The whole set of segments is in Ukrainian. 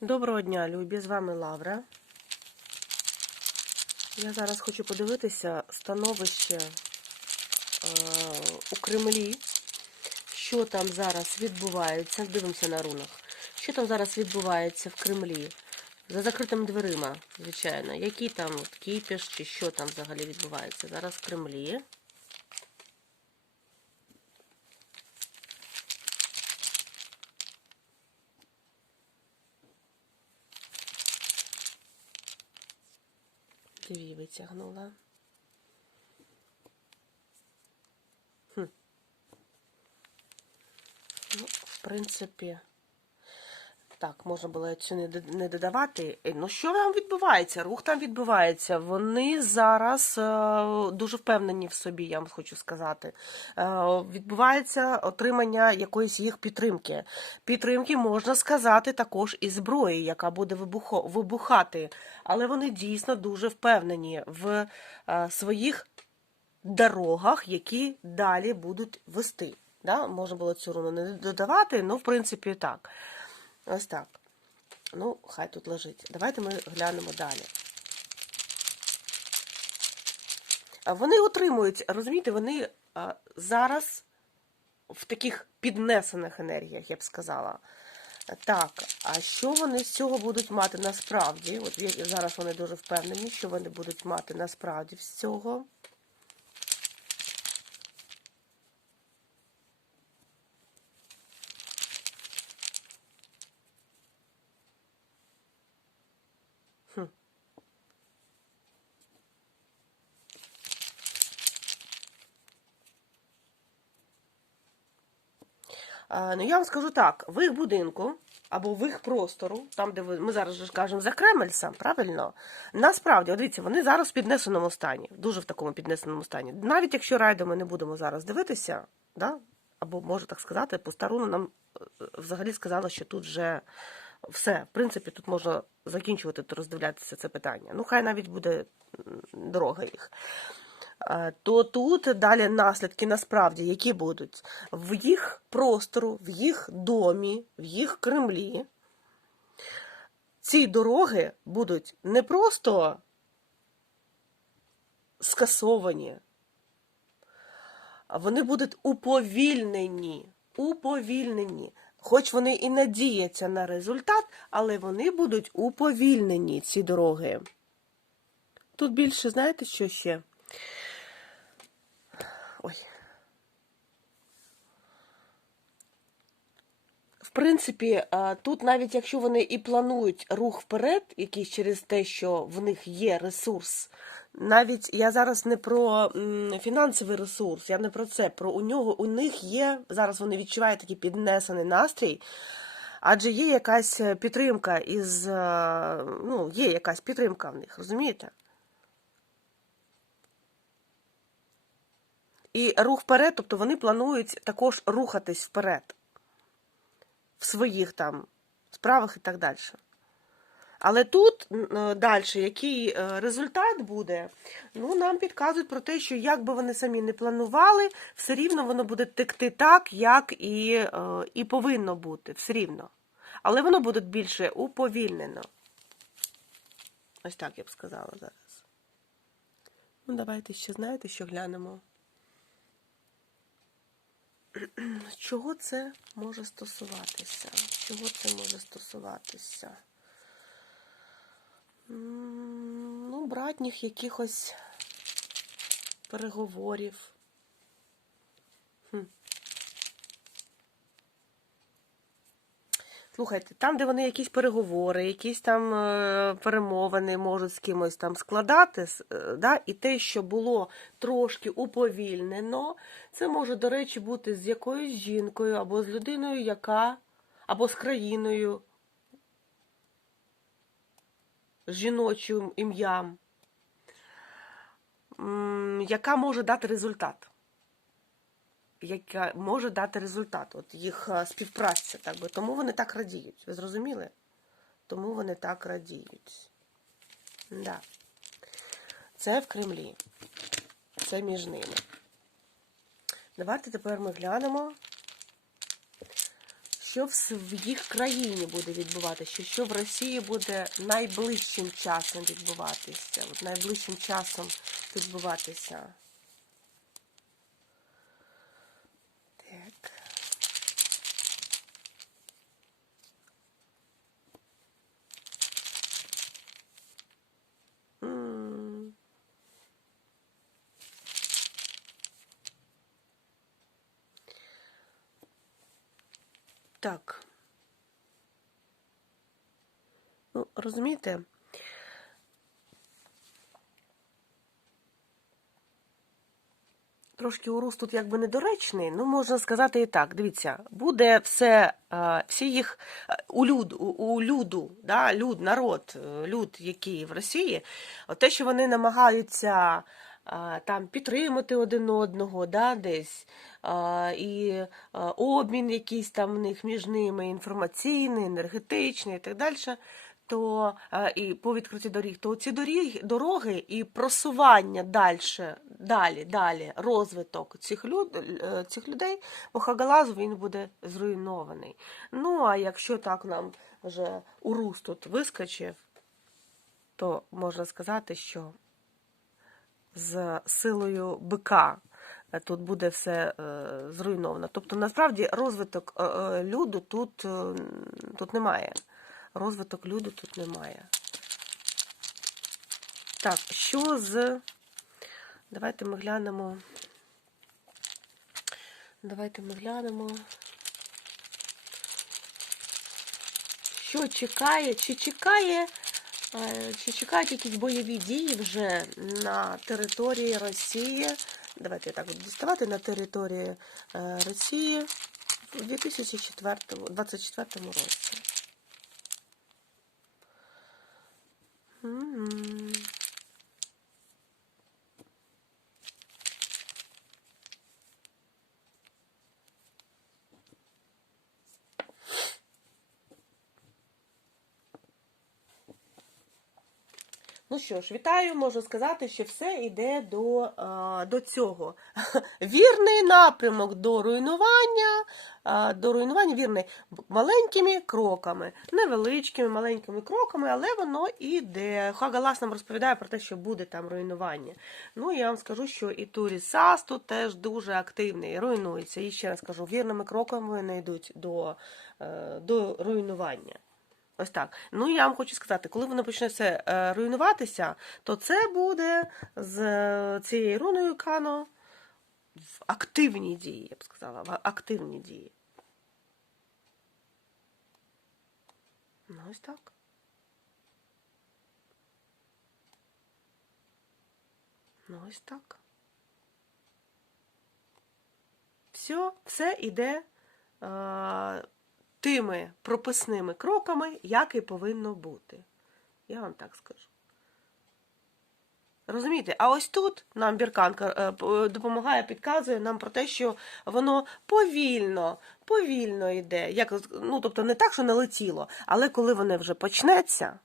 Доброго дня, любі! З вами Лавра. Я зараз хочу подивитися становище е, у Кремлі, що там зараз відбувається. Дивимося на рунах. Що там зараз відбувається в Кремлі? За закритими дверима, звичайно. Які там кіпіш чи що там взагалі відбувається? Зараз в Кремлі. Дві витягнула. Хм. Ну, в принципі, так, можна було цю не додавати. Е, Ну, що там відбувається? Рух там відбувається. Вони зараз е, дуже впевнені в собі, я вам хочу сказати. Е, відбувається отримання якоїсь їх підтримки. Підтримки можна сказати також і зброї, яка буде вибухати. Але вони дійсно дуже впевнені в своїх дорогах, які далі будуть вести. Да? Можна було цю руну не додавати, ну, в принципі, так. Ось так. Ну, хай тут лежить. Давайте ми глянемо далі. Вони отримують, розумієте, вони зараз в таких піднесених енергіях, я б сказала. Так, а що вони з цього будуть мати насправді? От зараз вони дуже впевнені, що вони будуть мати насправді з цього. А, Ну, я вам скажу так: в їх будинку або в їх простору, там, де ми зараз же кажемо за Кремльсом, правильно? Насправді, от дивіться, вони зараз в піднесеному стані, дуже в такому піднесеному стані. Навіть якщо райду ми не будемо зараз дивитися, да? або можу так сказати, по старуну нам е, взагалі сказали, що тут вже все, в принципі, тут можна закінчувати роздивлятися це питання. Ну, хай навіть буде дорога їх. Е, то тут далі наслідки насправді які будуть в їх простору, в їх домі, в їх Кремлі. Ці дороги будуть не просто скасовані, вони будуть уповільнені. Уповільнені. Хоч вони і надіяться на результат, але вони будуть уповільнені, ці дороги. Тут більше, знаєте, що ще? Ой. В принципі, тут навіть якщо вони і планують рух вперед, якийсь через те, що в них є ресурс, навіть я зараз не про фінансовий ресурс, я не про це. Про у нього у них є зараз. Вони відчувають такий піднесений настрій, адже є якась підтримка із е, ну, є якась підтримка в них, розумієте? І рух вперед, тобто вони планують також рухатись вперед в своїх там справах і так далі. Але тут далі, який е, результат буде, ну, нам підказують про те, що як би вони самі не планували, все рівно воно буде текти так, як і, е, і повинно бути, все рівно. Але воно буде більше уповільнено. Ось так я б сказала зараз. Ну, давайте ще знаєте, що глянемо. Чого це може стосуватися? Чого це може стосуватися? Ну, братніх якихось переговорів. Слухайте, там, де вони якісь переговори, якісь там е, перемовини можуть з кимось там складати, е, да, і те, що було трошки уповільнено, це може, до речі, бути з якоюсь жінкою, або з людиною, яка, або з країною, з жіночим ім'ям, яка може дати результат. Яка може дати результат, от їх е, співпраця, так би. Тому вони так радіють. Ви зрозуміли? Тому вони так радіють. Да. Це в Кремлі. Це між ними. Давайте тепер ми глянемо, що в, їх країні буде відбуватися, що, в Росії буде найближчим часом відбуватися. От найближчим часом відбуватися. Так. Ну, розумієте? Трошки урус тут якби недоречний, ну можна сказати і так. Дивіться, буде все, е, всі їх е, у люд, у, люду, да, люд, народ, е, люд, який в Росії, те, що вони намагаються там підтримати один одного, да, десь, і обмін якийсь там в них між ними, інформаційний, енергетичний і так далі то і по відкритті доріг, то ці доріг, дороги і просування дальше, далі, далі, розвиток цих, люд, е, цих людей, Махагалазу він буде зруйнований. Ну, а якщо так нам вже урус тут вискочив, то можна сказати, що з силою бика е, тут буде все е, зруйновано. Тобто, насправді, розвиток е, люду тут, тут немає. Розвиток люду тут немає. Так, що з. Давайте ми глянемо. Давайте ми глянемо. Що чекає? Чи чекає, чи чекають якісь бойові дії вже на території Росії? Давайте я так буду діставати на території е, Росії у 2024 році. М. Ну що ж, вітаю, можу сказати, що все йде до, до цього. Вірний напрямок до руйнування, до руйнування вірний маленькими кроками, невеличкими маленькими кроками, але воно іде. Хагалас нам розповідає про те, що буде там руйнування. Ну, я вам скажу, що і Турісас тут теж дуже активний, руйнується. І ще раз кажу, вірними кроками вони йдуть до, е, до руйнування. Ось так. Ну, я вам хочу сказати, коли воно почне все е, руйнуватися, то це буде з е, цією руною Кано в активній дії, я б сказала, в активній дії. Ну, ось так. Ну, ось так. Все, все іде. Е, тими прописними кроками, як і повинно бути. Я вам так скажу. Розумієте? А ось тут нам Бірканка е, допомагає, підказує нам про те, що воно повільно, повільно йде. Як, ну, тобто не так, що налетіло, але коли воно вже почнеться,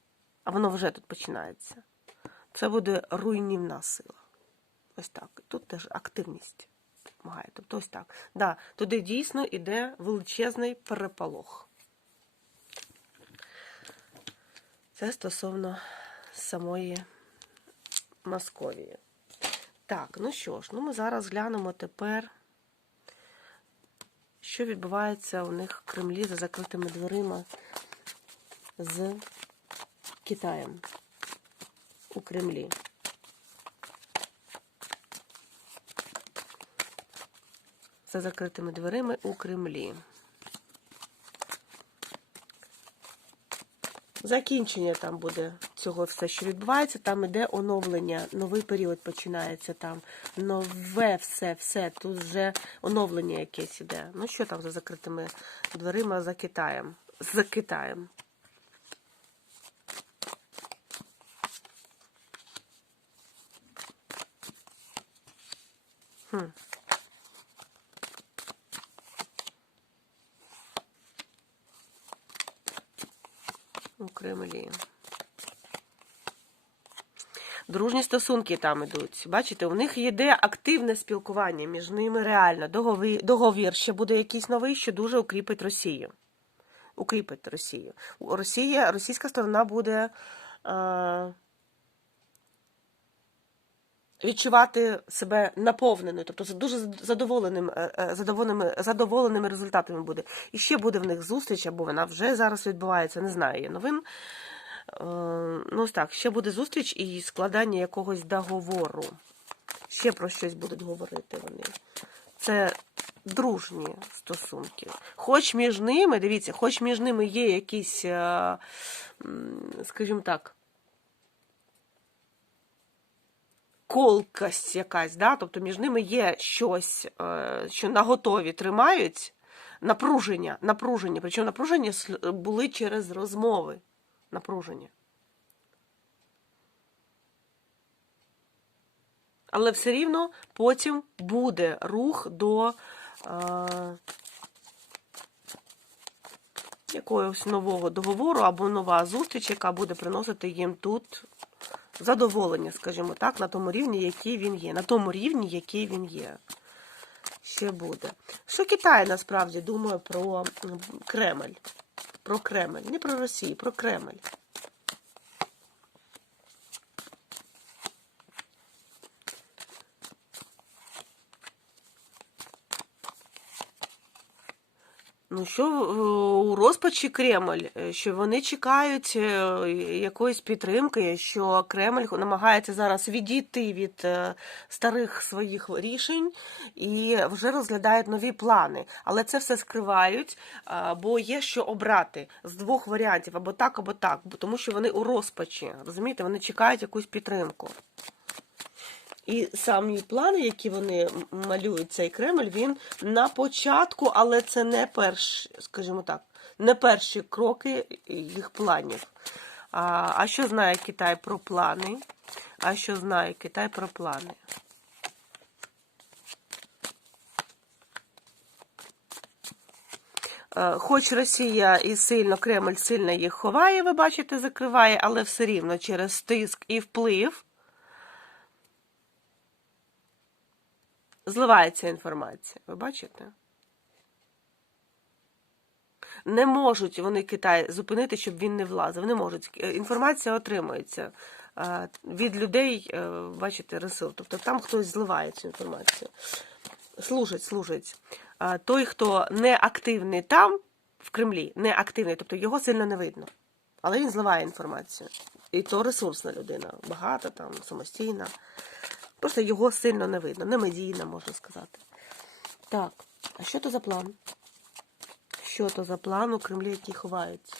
а воно вже тут починається, це буде руйнівна сила. Ось так. Тут теж активність допомагає. Тобто ось так. Да, туди дійсно йде величезний переполох. Це стосовно самої Московії. Так, ну що ж, ну ми зараз глянемо тепер, що відбувається у них в Кремлі за закритими дверима з Китаєм у Кремлі. За закритими дверима у Кремлі. Закінчення там буде цього все, що відбувається. Там іде оновлення, новий період починається там. Нове все, все. Тут вже оновлення якесь іде. Ну що там за закритими дверима за Китаєм? За Китаєм. Хм. У Кремлі. Дружні стосунки там ідуть. Бачите, у них йде активне спілкування між ними реально. Договір, договір ще буде якийсь новий, що дуже укріпить Росію. укріпить Росію. Росія, російська сторона буде е, відчувати себе наповненою, тобто дуже задоволеним, е, е, задоволеними, задоволеними результатами буде. І ще буде в них зустріч, або вона вже зараз відбувається, не знаю, є новин. Е, Ну, ось так, ще буде зустріч і складання якогось договору. Ще про щось будуть говорити вони. Це дружні стосунки. Хоч між ними, дивіться, хоч між ними є якісь, скажімо так, колкость якась, да? тобто між ними є щось, е, що наготові тримають, напруження, напруження. Причому напруження сл- були через розмови. Напруження. Але все рівно потім буде рух до е, якогось нового договору або нова зустріч, яка буде приносити їм тут задоволення, скажімо так, на тому рівні, який він є. На тому рівні, який він є. Ще буде. Що Китай насправді думає про Кремль? Про Кремль. Не про Росію, про Кремль. Ну, що е, у розпачі Кремль, е, що вони чекають е, якоїсь підтримки, що Кремль намагається зараз відійти від старих своїх рішень і вже розглядають нові плани. Але це все скривають, бо є що обрати з двох варіантів або так, або так, тому що вони у розпачі. Розумієте, вони чекають якусь підтримку. І самі плани, які вони малюють, цей Кремль, він на початку, але це не перші, скажімо так, не перші кроки їх планів. А, а що знає Китай про плани? А що знає Китай про плани? Е, Хоч Росія і сильно Кремль сильно їх ховає, ви бачите, закриває, але все рівно через тиск і вплив зливається інформація. Ви бачите? Не можуть вони Китай зупинити, щоб він не влазив. Не можуть. Е, Інформація отримується е, від людей, е, бачите, ресурс. Тобто там хтось зливає цю інформацію. Служить, служить. Той, хто не активний там, в Кремлі, не активний, тобто його сильно не видно. Але він зливає інформацію. І то ресурсна людина, багата там, самостійна. Просто його сильно не видно, не медійна, можна сказати. Так, а що то за план? Що то за план у Кремлі, який ховається?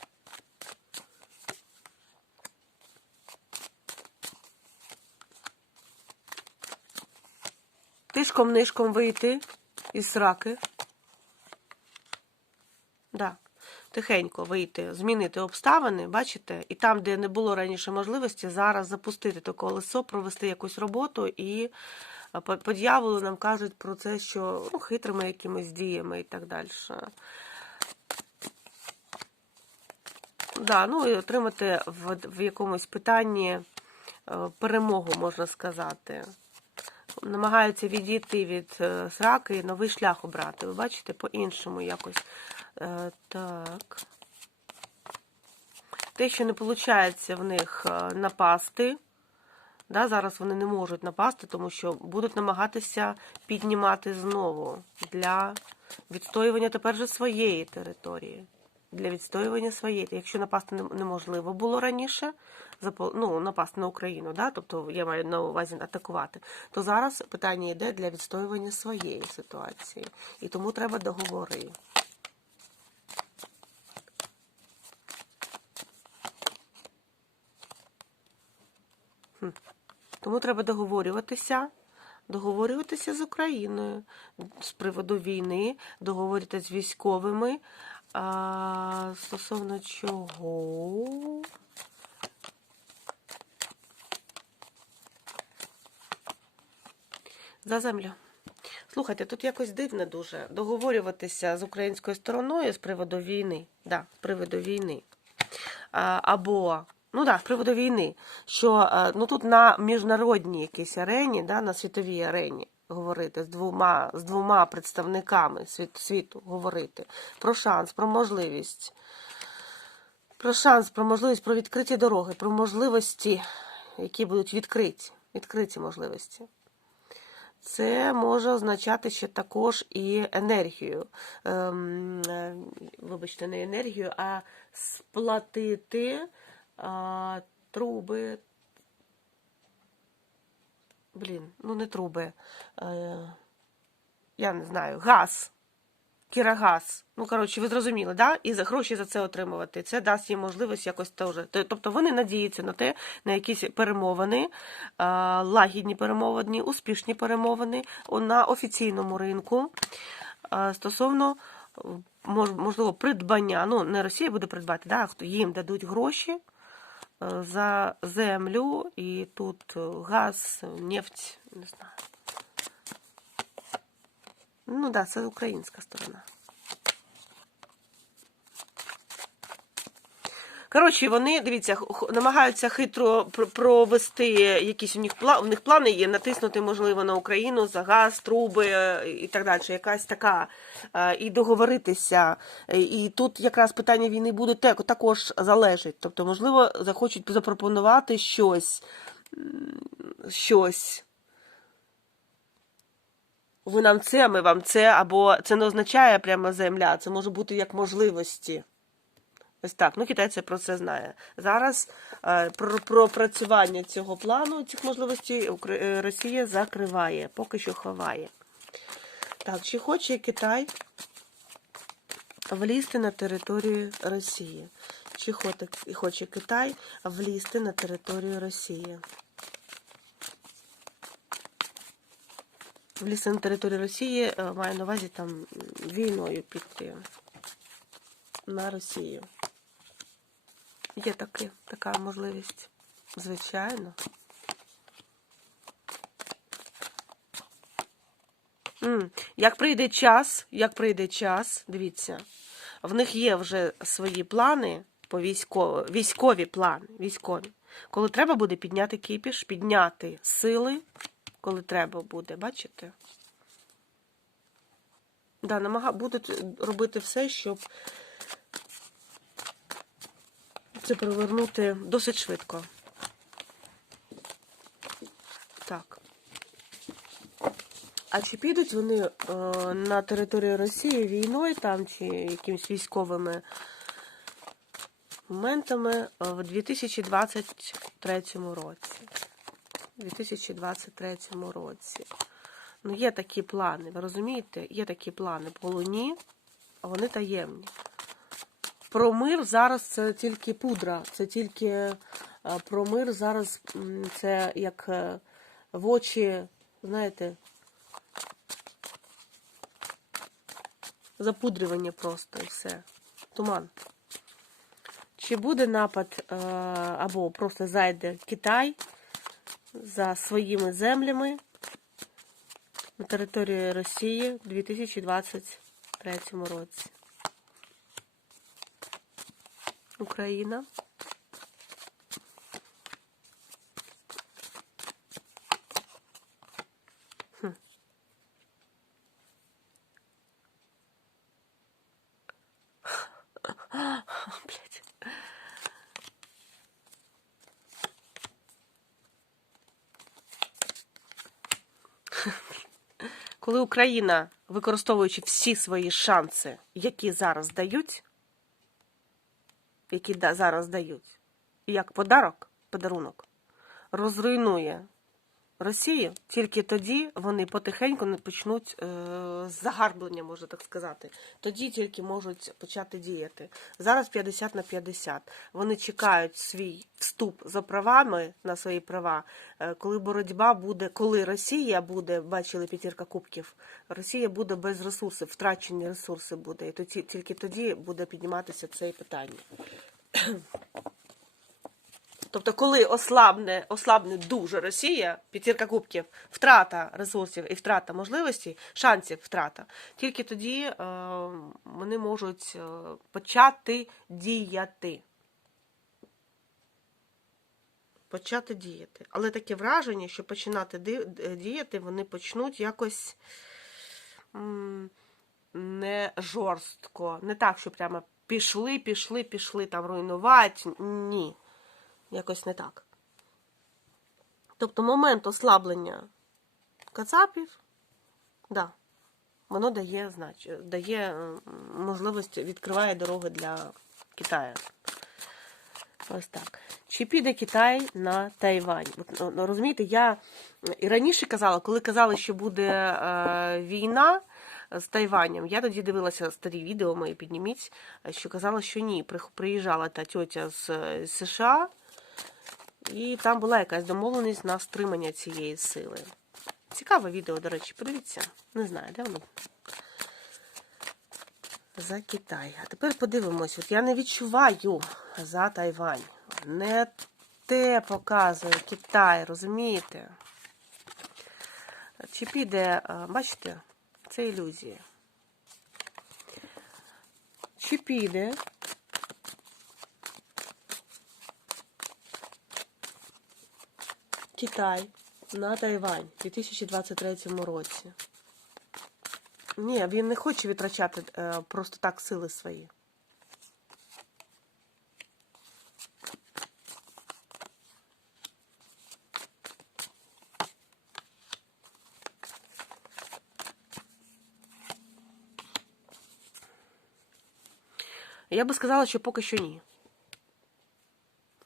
Тишком-нишком вийти із сраки. Да. Тихенько вийти, змінити обставини, бачите, і там, де не було раніше можливості, зараз запустити то колесо, провести якусь роботу, і по, по дьяволу нам кажуть про це, що ну, хитрими якимись діями і так далі. Да, ну і отримати в, в якомусь питанні е, перемогу, можна сказати. Намагаються відійти від е, сраки і новий шлях обрати. Ви бачите, по-іншому якось. Е, Так. Те, що не виходить в них е, напасти. Да, зараз вони не можуть напасти, тому що будуть намагатися піднімати знову для відстоювання тепер же своєї території. Для відстоювання своєї. Якщо напасти неможливо було раніше, ну, напасти на Україну, да? тобто я маю на увазі атакувати, то зараз питання йде для відстоювання своєї ситуації. І тому треба договори. Тому треба договорюватися, договорюватися з Україною з приводу війни, договорюватися з військовими. А, стосовно чого? За землю. Слухайте, тут якось дивно дуже договорюватися з українською стороною з приводу війни. Да, з приводу війни. А, або, ну так, з приводу війни, що ну, тут на міжнародній якійсь арені, да, на світовій арені, говорити, з двома, з двома представниками світ, світу говорити про шанс, про можливість. Про шанс, про можливість, про відкриті дороги, про можливості, які будуть відкриті, відкриті можливості. Це може означати ще також і енергію. Ем, е, вибачте, не енергію, а сплатити труби. Блін, ну не труби. Е, я не знаю, газ. Кірагаз. Ну, коротше, ви зрозуміли, да? І за гроші за це отримувати. Це дасть їм можливість якось теж. Тобто вони надіються на те, на якісь перемовини, лагідні перемовини, успішні перемовини на офіційному ринку стосовно, можливо, придбання. Ну, не Росія буде придбати, да? їм дадуть гроші за землю, і тут е, газ, нефть, не знаю. Ну так, да, це українська сторона. Коротше, вони, дивіться, намагаються хитро провести якісь у них у них плани є, натиснути, можливо, на Україну за газ, труби е, і так далі. Якась така, е, і договоритися. Е, І тут якраз питання війни буде також залежить. Тобто, можливо, захочуть запропонувати щось, щось. Ви нам це, ми вам це, або це не означає прямо земля, це може бути як можливості. Ось так. Ну, китайці про це знає. Зараз е, про пропрацювання цього плану, цих можливостей е, Росія закриває, поки що ховає. Так, чи хоче Китай влізти на територію Росії? Чи хоче, Китай влізти на територію Росії? Влізти на територію Росії е, маю на увазі там війною піти на Росію. Є таки, така можливість. Звичайно. Як прийде час, як прийде час, дивіться, в них є вже свої плани по військово, військові плани, військові. Коли треба буде підняти кіпіш, підняти сили, коли треба буде, бачите? Да, намага... будуть робити все, щоб це провернути досить швидко. Так. А чи підуть вони е, на територію Росії війною там чи якимись військовими моментами е, в 2023 році? У 2023 році. Ну, є такі плани, ви розумієте? Є такі плани по Луні, а вони таємні. Про мир зараз це тільки пудра, це тільки е, про мир зараз це як е, в очі, знаєте, запудрювання просто і все. Туман. Чи буде напад е, або просто зайде Китай за своїми землями на території Росії у 2023 році? Україна. Коли Україна, використовуючи всі свої шанси, які зараз дають, які зараз дають, як подарок, подарунок, розруйнує Росію, тільки тоді вони потихеньку не почнуть е, загарблення, можна так сказати. Тоді тільки можуть почати діяти. Зараз 50 на 50. Вони чекають свій вступ за правами на свої права, е, коли боротьба буде, коли Росія буде, бачили п'ятірка кубків, Росія буде без ресурсів, втрачені ресурси буде. І тоді, тільки тоді буде підніматися це питання. Тобто, коли ослабне, ослабне дуже Росія, п'ятірка кубків, втрата ресурсів і втрата можливостей, шансів втрата, тільки тоді е, вони можуть е, почати діяти. почати діяти. Але таке враження, що починати діяти, вони почнуть якось не жорстко. Не так, що прямо пішли, пішли, пішли там руйнувати. Ні. Якось не так. Тобто момент ослаблення кацапів, да, воно дає, знач, дає м, можливість, відкриває дороги для Китаю. Ось так. Чи піде Китай на Тайвань? Ну, ну, розумієте, я і раніше казала, коли казали, що буде е, війна з Тайванем, я тоді дивилася старі відео мої підніміть, що казала, що ні. Приїжджала та тьотя з е, США, і там була якась домовленість на стримання цієї сили. Цікаве відео, до речі, подивіться. Не знаю, де воно. За Китай. А тепер подивимось. От я не відчуваю за Тайвань. Не те показує Китай, розумієте? Чи піде, бачите, це ілюзія. Чи піде Китай на Тайвань у 2023 році? Ні, він не хоче витрачати е, просто так сили свої. Я би сказала, що поки що ні.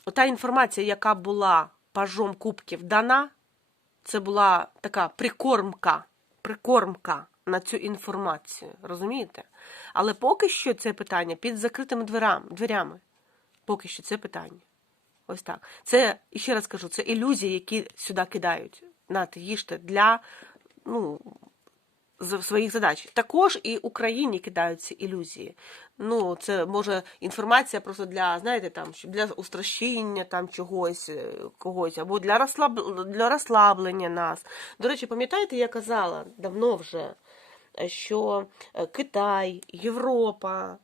Ота інформація, яка була пажом кубків дана, це була така прикормка, прикормка на цю інформацію. Розумієте? Але поки що це питання під закритими дверами, дверями. Поки що це питання. Ось так. Це, і ще раз кажу, це ілюзії, які сюди кидають. Нати, їжте для ну, своїх задач. Також і Україні кидають ці ілюзії. Ну, це може інформація просто для, знаєте, там, для устрашіння там чогось, е, когось, або для, розслаб... для розслаблення нас. До речі, пам'ятаєте, я казала давно вже, е, що е, Китай, Європа,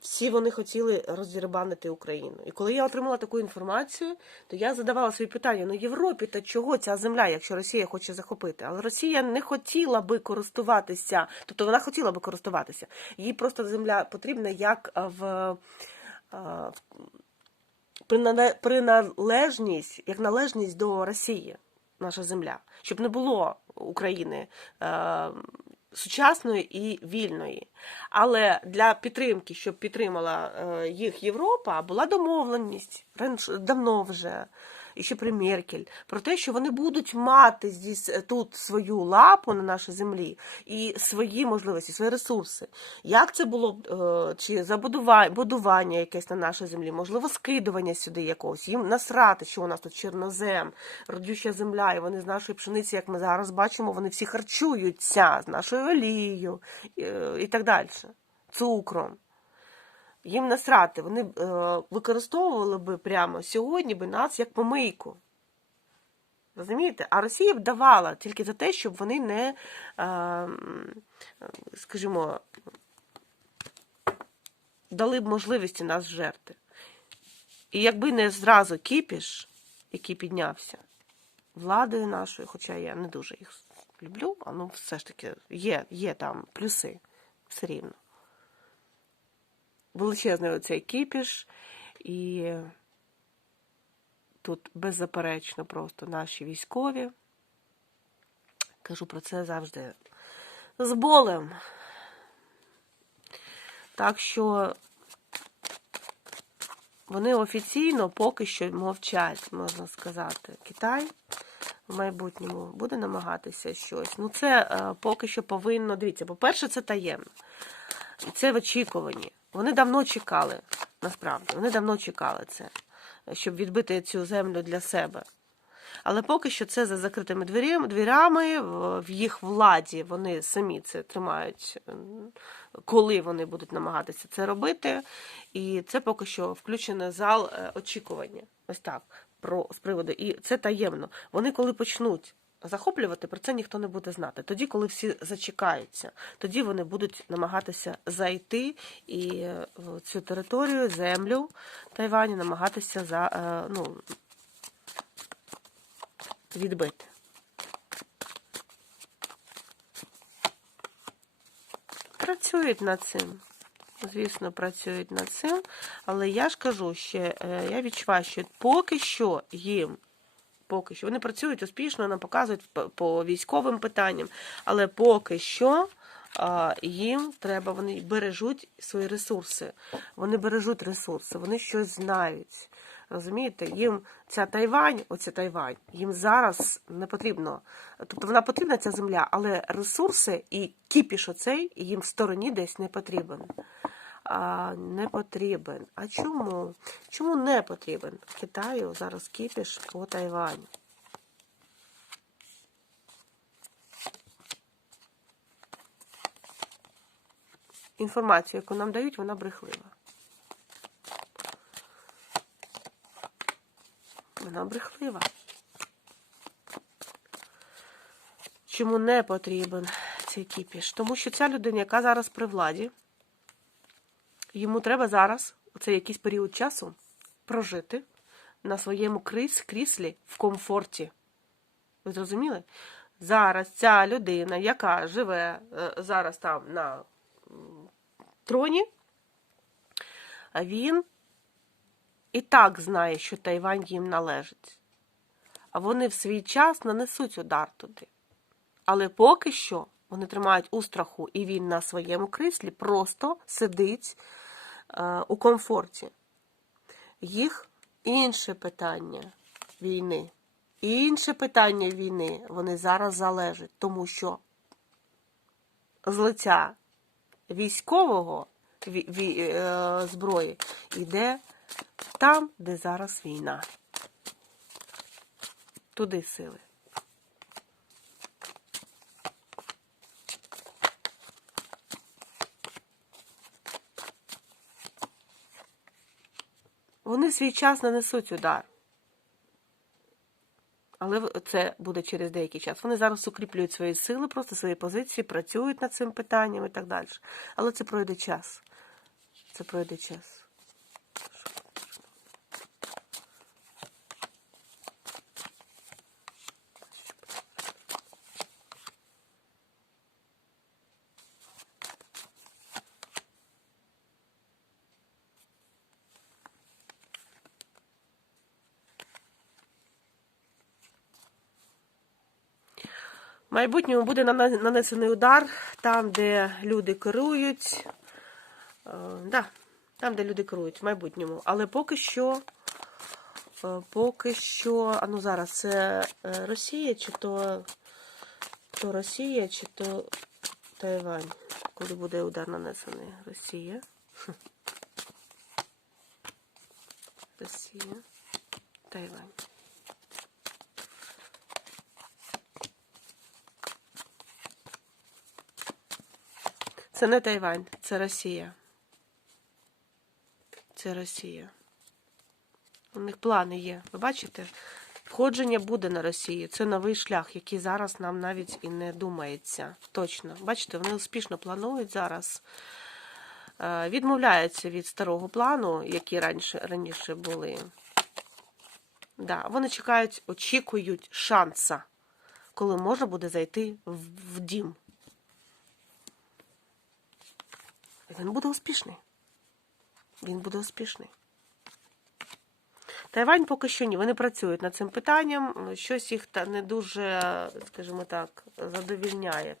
всі вони хотіли роздірбанити Україну. І коли я отримала таку інформацію, то я задавала собі питання: ну Європі та чого ця земля, якщо Росія хоче захопити? Але Росія не хотіла би користуватися, тобто вона хотіла би користуватися. Їй просто земля потрібна як в. в- приналежність, як належність до Росії, наша земля, щоб не було України сучасної і вільної. Але для підтримки, щоб підтримала е, їх Європа, була домовленість давно вже. І ще при Меркель, про те, що вони будуть мати здесь, е, тут свою лапу на нашій землі і свої можливості, свої ресурси. Як це було б, е, чи забудування будування якесь на нашій землі, можливо, скидування сюди якогось, їм насрати, що у нас тут чорнозем, родюча земля, і вони з нашої пшениці, як ми зараз бачимо, вони всі харчуються з нашою олією е, і так далі, цукром. Їм насрати, вони е, використовували би прямо сьогодні би нас як помийку. Розумієте? А Росія б давала тільки за те, щоб вони не, е, скажімо, дали б можливості нас жерти. І якби не зразу кіпіш, який піднявся владою нашою, хоча я не дуже їх люблю, а ну все ж таки є, є там плюси все рівно. Величезний оцей кіпіш, і тут беззаперечно просто наші військові. Кажу про це завжди з болем. Так що вони офіційно поки що мовчать, можна сказати. Китай в майбутньому буде намагатися щось. Ну, це е, поки що повинно. Дивіться, по-перше, це таємно. Це в очікуванні. Вони давно чекали, насправді, вони давно чекали це, щоб відбити цю землю для себе. Але поки що це за закритими дверями, в їх владі вони самі це тримають, коли вони будуть намагатися це робити. І це поки що включений зал е, очікування. Ось так, про, з приводу. І це таємно. Вони коли почнуть захоплювати, про це ніхто не буде знати. Тоді, коли всі зачекаються, тоді вони будуть намагатися зайти і е, цю територію, землю Тайваню, намагатися за, е, ну, відбити. Працюють над цим. Звісно, працюють над цим, але я ж кажу, ще е, я відчуваю, що поки що їм, поки що вони працюють успішно, нам показують по- військовим питанням, але поки що їм треба, вони бережуть свої ресурси. Вони бережуть ресурси, вони щось знають. Розумієте, їм ця Тайвань, оця Тайвань, їм зараз не потрібно. Тобто вона потрібна ця земля, але ресурси і кіпіш оцей їм в стороні десь не потрібен. Не потрібен. А чому? Чому не потрібен? Китаю зараз кіпіш по Тайваню. Інформацію, яку нам дають, вона брехлива. Вона брехлива. Чому не потрібен цей кіпіш? Тому що ця людина, яка зараз при владі, йому треба зараз, оце якийсь період часу, прожити на своєму кріс, кріслі в комфорті. Ви зрозуміли? Зараз ця людина, яка живе е, зараз там на троні, він і так знає, що Тайвань їм належить. А вони в свій час нанесуть удар туди. Але поки що вони тримають у страху, і він на своєму кріслі просто сидить у комфорті. Їх інше питання війни. Інше питання війни вони зараз залежать, тому що з лиця військового ві- ві- е, зброї йде там, де зараз війна. Туди сили. Вони свій час нанесуть удар. Але це буде через деякий час. Вони зараз укріплюють свої сили, просто свої позиції, працюють над цим питанням і так далі. Але це пройде час. Це пройде час. В майбутньому буде нанесений удар там, де люди керують. Е, да, там, де люди керують, в майбутньому. Але поки що, е, поки що, а ну зараз це е, Росія, чи то, то Росія, чи то Тайвань. Коли буде удар нанесений? Росія. Росія. Тайвань. Це не Тайвань, це Росія. Це Росія. У них плани є. Ви бачите? Входження буде на Росію. Це новий шлях, який зараз нам навіть і не думається. Точно. Бачите, вони успішно планують зараз. Е, Відмовляються від старого плану, які раніше, раніше були. Да, вони чекають, очікують шанса, коли можна буде зайти в, в дім. Він буде успішний. Він буде успішний. Тайвань поки що ні. Вони працюють над цим питанням. Щось їх не дуже, скажімо так, задовільняє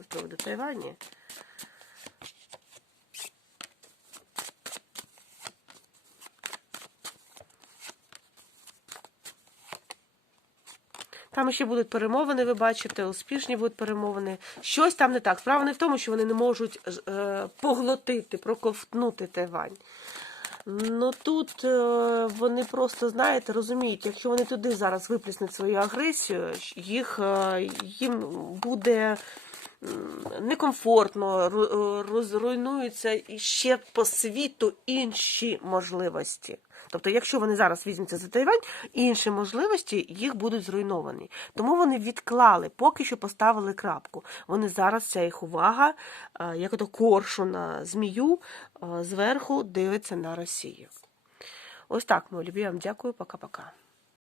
з приводу Тайвані. Там ще будуть перемовини, ви бачите, успішні будуть перемовини. Щось там не так. Справа не в тому, що вони не можуть е, поглотити, проковтнути Тайвань. Ну тут е, вони просто, знаєте, розуміють, якщо вони туди зараз виплеснуть свою агресію, їх, е, їм буде некомфортно, розруйнуються і ще по світу інші можливості. Тобто, якщо вони зараз візьмуться за Тайвань, інші можливості їх будуть зруйновані. Тому вони відклали, поки що поставили крапку. Вони зараз вся їх увага, е, як ото коршу на змію, е, зверху дивиться на Росію. Ось так, мої любі, вам дякую, пока-пока.